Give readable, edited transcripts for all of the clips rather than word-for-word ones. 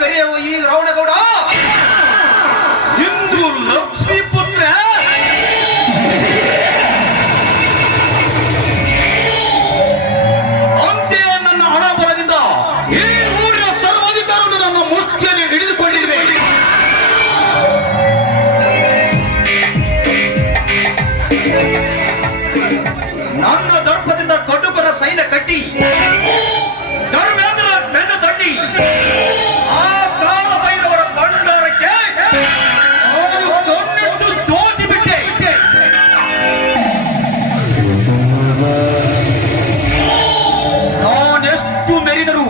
ಬೆರೆಯುವ ಈ ರಾವಣಗೌಡ ಇಂದು ಲಕ್ಷ್ಮೀ ಪುತ್ರ ಅಂತೆ ನನ್ನ ಹಣ ಬಲದಿಂದ ಈ ಊರಿನ ಸರ್ವಾಧಿಕಾರವನ್ನು ನಮ್ಮ ಮುಷ್ಟಿಯಲ್ಲಿ ಹಿಡಿದುಕೊಂಡಿದ್ದೇವೆ. ನನ್ನ ದರ್ಪದಿಂದ ಕಡುಬರ ಸೈನ್ಯ ಕಟ್ಟಿ ಧರ್ಮೇಂದ್ರ ಬೆನ್ನು ತಟ್ಟಿ ಆ ಕಾಲ ಭೈರವರ ಭಂಡಾರಕ್ಕೆ ಅವನು ಕಣ್ಣಿಟ್ಟು ದೋಚಿಬಿಟ್ಟೆ. ನಾನೆಷ್ಟು ಮೆರಿದರು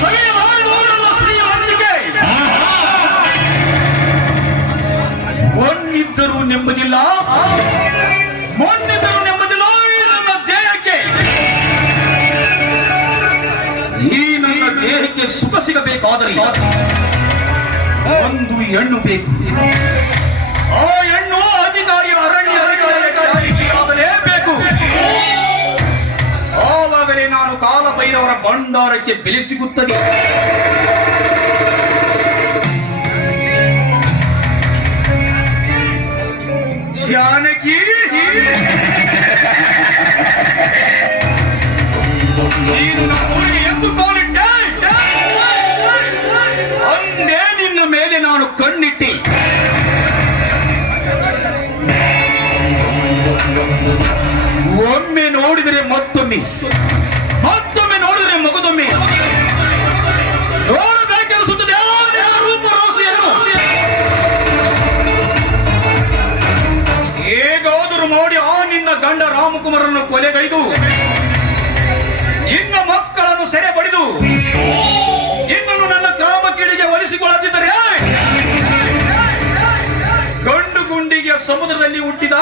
ಸವಿಯಲಾರದವನಲ್ಲ ಶ್ರೀಮಂತಿಕೆ. ಒನ್ನಿದ್ದರೂ ನೆಮ್ಮದಿಲ್ಲ, ಮೊನ್ನಿದ್ದರೂ ನೆಮ್ಮದಿಲ್ಲ ನನ್ನ ದೇಹಕ್ಕೆ. ಈ ನನ್ನ ದೇಹಕ್ಕೆ ಸುಖ ಸಿಗಬೇಕಾದರೆ ಒಂದು ಹೆಣ್ಣು ಬೇಕು. ಆ ಹೆಣ್ಣು ಅಧಿಕಾರಿ ಅರಣ್ಯ ಆಗಲೇಬೇಕು. ಆವಾಗಲೇ ನಾನು ಕಾಲ ಭೈರವರ ಭಂಡಾರಕ್ಕೆ ಬೆಲೆ ಸಿಗುತ್ತದೆ. ಜಾನಕಿ, ನೀನು ನಮ್ಮೂರಿಗೆ ಎಂದು ಕಾಲಿಟ್ಟೆ ಅಂದೇ ನಿನ್ನ ಮೇಲೆ ನಾನು ಕಣ್ಣಿಟ್ಟೆ. ಒಮ್ಮೆ ನೋಡಿದರೆ ಮತ್ತೊಮ್ಮೆ, ಮತ್ತೊಮ್ಮೆ ನೋಡಿದರೆ ಮಗದೊಮ್ಮೆ ನೋಡಬೇಕೆನಿಸುತ್ತದೆ ರೂಪರಾಶಿಯನ್ನು. ಹೇಗಾದರೂ ಮಾಡಿ ಆ ನಿನ್ನ ಗಂಡ ರಾಮಕುಮಾರನ್ನು ಕೊಲೆಗೈದು ನಿನ್ನ ಮಕ್ಕಳನ್ನು ಸೆರೆ ಬಡಿದು ನಿನ್ನನ್ನು ನನ್ನ ಗ್ರಾಮ ಕೀಳಿಗೆ ಒಲಿಸಿಕೊಳ್ಳದಿದ್ದರೆ ಗಂಡು ಗುಂಡಿಗೆ ಸಮುದ್ರದಲ್ಲಿ ಹುಟ್ಟಿದ